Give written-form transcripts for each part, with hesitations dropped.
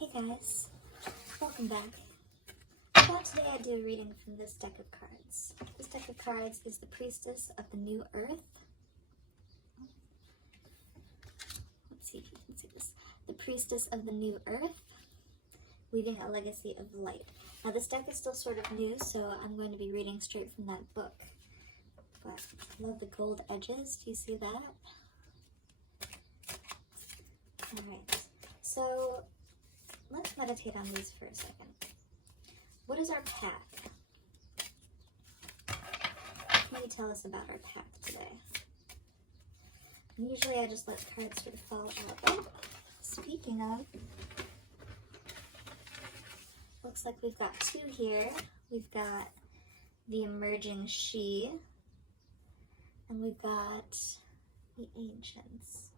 Hey guys, welcome back. I thought today I'd do a reading from this deck of cards. This deck of cards is the Priestess of the New Earth. Let's see if you can see this. The Priestess of the New Earth, leaving a legacy of light. Now this deck is still sort of new, so I'm going to be reading straight from that book. But I love the gold edges. Do you see that? Alright, so let's meditate on these for a second. What is our path? What can you tell us about our path today? And usually I just let cards sort of fall out. Oh, speaking of, looks like we've got two here. We've got the emerging she, and we've got the ancients.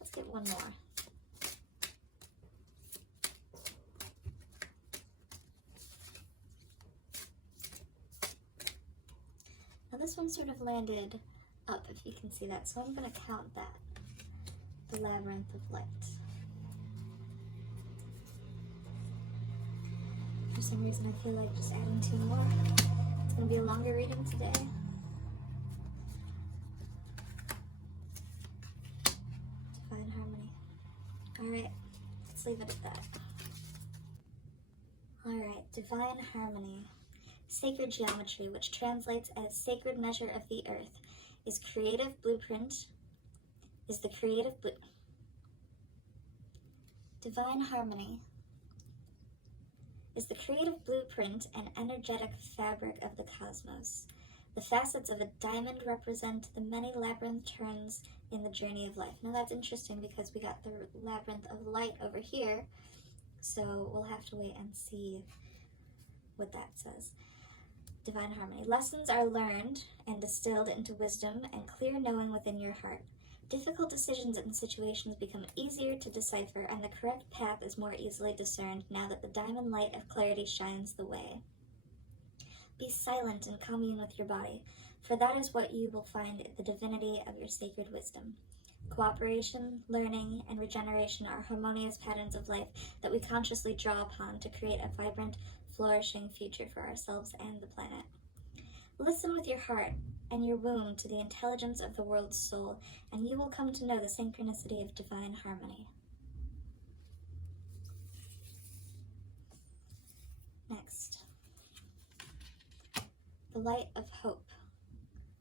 Let's get one more. Now this one sort of landed up, if you can see that, so I'm going to count that. The Labyrinth of Light. For some reason I feel like just adding two more. It's going to be a longer reading today. Divine Harmony. Alright, let's leave it at that. Alright, Divine Harmony. Sacred geometry, which translates as sacred measure of the earth, is the creative blueprint. Divine harmony is the creative blueprint and energetic fabric of the cosmos. The facets of a diamond represent the many labyrinth turns in the journey of life. Now that's interesting because we got the labyrinth of light over here, so we'll have to wait and see what that says. Divine harmony. Lessons are learned and distilled into wisdom and clear knowing within your heart. Difficult decisions and situations become easier to decipher, and the correct path is more easily discerned now that the diamond light of clarity shines the way. Be silent and commune with your body, for that is what you will find the divinity of your sacred wisdom. Cooperation, learning, and regeneration are harmonious patterns of life that we consciously draw upon to create a vibrant, flourishing future for ourselves and the planet. Listen with your heart and your womb to the intelligence of the world's soul, and you will come to know the synchronicity of divine harmony. Next, the Light of Hope.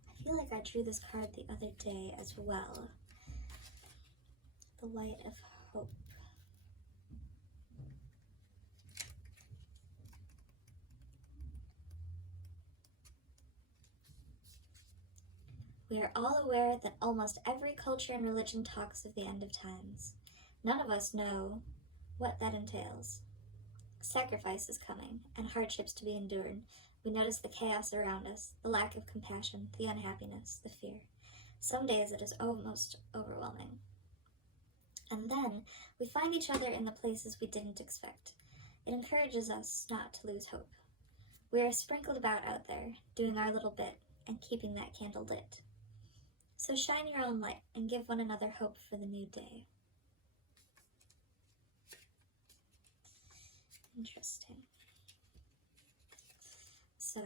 I feel like I drew this card the other day as well. The Light of Hope. We are all aware that almost every culture and religion talks of the end of times. None of us know what that entails. Sacrifice is coming, and hardships to be endured. We notice the chaos around us, the lack of compassion, the unhappiness, the fear. Some days it is almost overwhelming. And then we find each other in the places we didn't expect. It encourages us not to lose hope. We are sprinkled about out there, doing our little bit, and keeping that candle lit. So shine your own light and give one another hope for the new day. Interesting. So,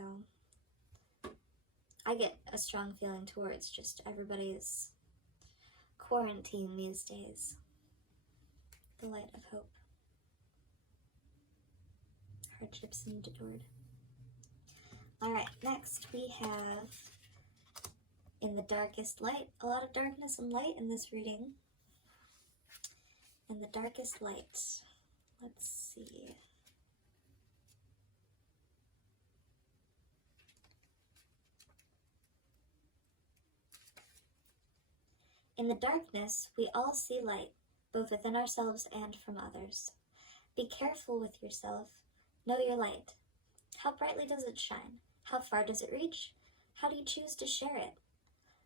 I get a strong feeling towards just everybody's quarantine these days. The Light of Hope. Hardships endured. Alright, next we have In the Darkest Light. A lot of darkness and light in this reading. In the Darkest Light. Let's see. In the darkness, we all see light, both within ourselves and from others. Be careful with yourself. Know your light. How brightly does it shine? How far does it reach? How do you choose to share it?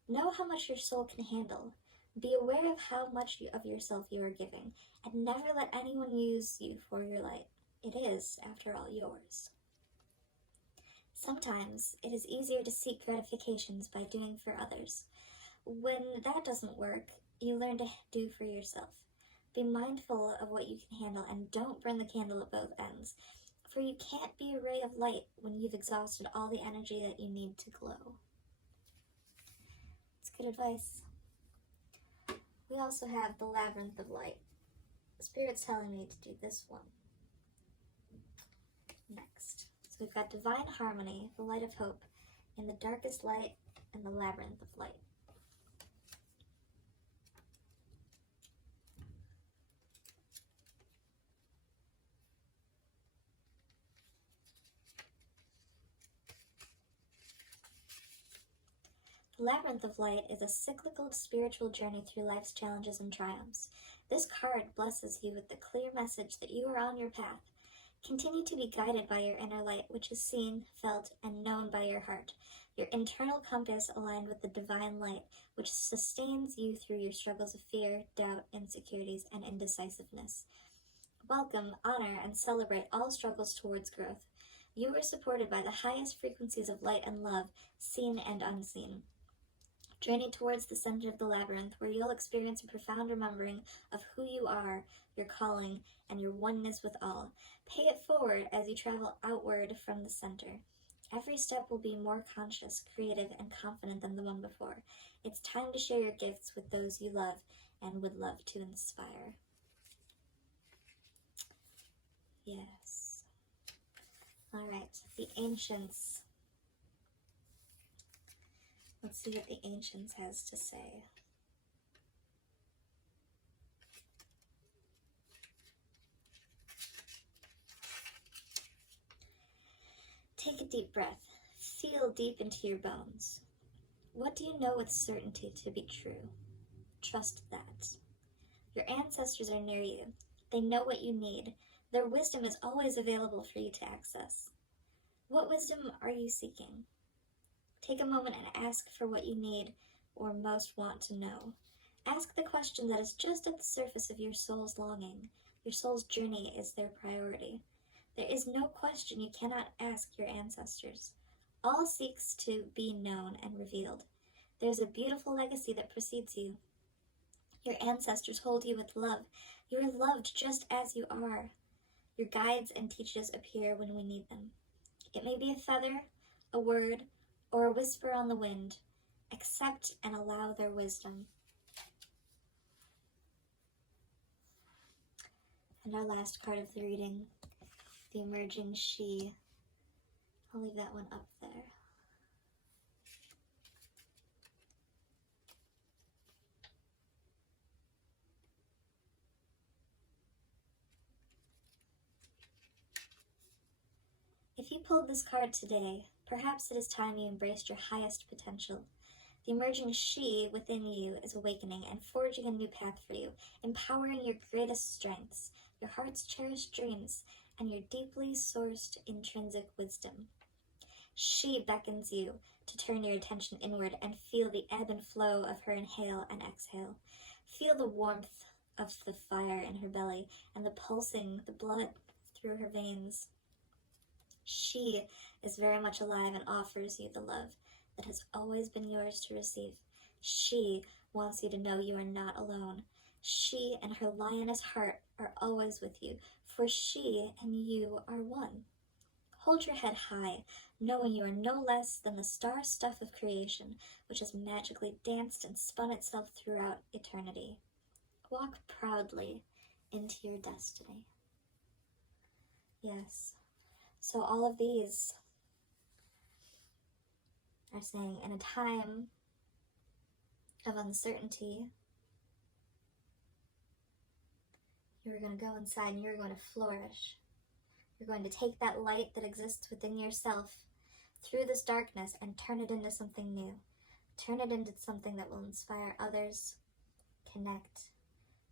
Know how much your soul can handle. Be aware of how much of yourself you are giving, and never let anyone use you for your light. It is, after all, yours. Sometimes it is easier to seek gratifications by doing for others. When that doesn't work, you learn to do for yourself. Be mindful of what you can handle and don't burn the candle at both ends, for you can't be a ray of light when you've exhausted all the energy that you need to glow. It's good advice. We also have the Labyrinth of Light. The Spirit's telling me to do this one next. So we've got Divine Harmony, the Light of Hope, in the Darkest Light, and the Labyrinth of Light. The Labyrinth of Light is a cyclical spiritual journey through life's challenges and triumphs. This card blesses you with the clear message that you are on your path. Continue to be guided by your inner light, which is seen, felt, and known by your heart. Your internal compass aligned with the divine light, which sustains you through your struggles of fear, doubt, insecurities, and indecisiveness. Welcome, honor, and celebrate all struggles towards growth. You are supported by the highest frequencies of light and love, seen and unseen. Journey towards the center of the labyrinth, where you'll experience a profound remembering of who you are, your calling, and your oneness with all. Pay it forward as you travel outward from the center. Every step will be more conscious, creative, and confident than the one before. It's time to share your gifts with those you love and would love to inspire. Yes. All right, the Ancients. Let's see what the Ancients has to say. Take a deep breath. Feel deep into your bones. What do you know with certainty to be true? Trust that. Your ancestors are near you. They know what you need. Their wisdom is always available for you to access. What wisdom are you seeking? Take a moment and ask for what you need or most want to know. Ask the question that is just at the surface of your soul's longing. Your soul's journey is their priority. There is no question you cannot ask your ancestors. All seeks to be known and revealed. There's a beautiful legacy that precedes you. Your ancestors hold you with love. You are loved just as you are. Your guides and teachers appear when we need them. It may be a feather, a word, or a whisper on the wind. Accept and allow their wisdom. And our last card of the reading, the Emerging She. I'll leave that one up there. If you pulled this card today, perhaps it is time you embraced your highest potential. The emerging she within you is awakening and forging a new path for you, empowering your greatest strengths, your heart's cherished dreams, and your deeply sourced intrinsic wisdom. She beckons you to turn your attention inward and feel the ebb and flow of her inhale and exhale. Feel the warmth of the fire in her belly and the pulsing, the blood through her veins. She is very much alive and offers you the love that has always been yours to receive. She wants you to know you are not alone. She and her lioness heart are always with you, for she and you are one. Hold your head high, knowing you are no less than the star stuff of creation, which has magically danced and spun itself throughout eternity. Walk proudly into your destiny. Yes. So all of these are saying in a time of uncertainty, you're going to go inside and you're going to flourish. You're going to take that light that exists within yourself through this darkness and turn it into something new. Turn it into something that will inspire others, connect.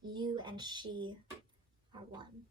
You and she are one.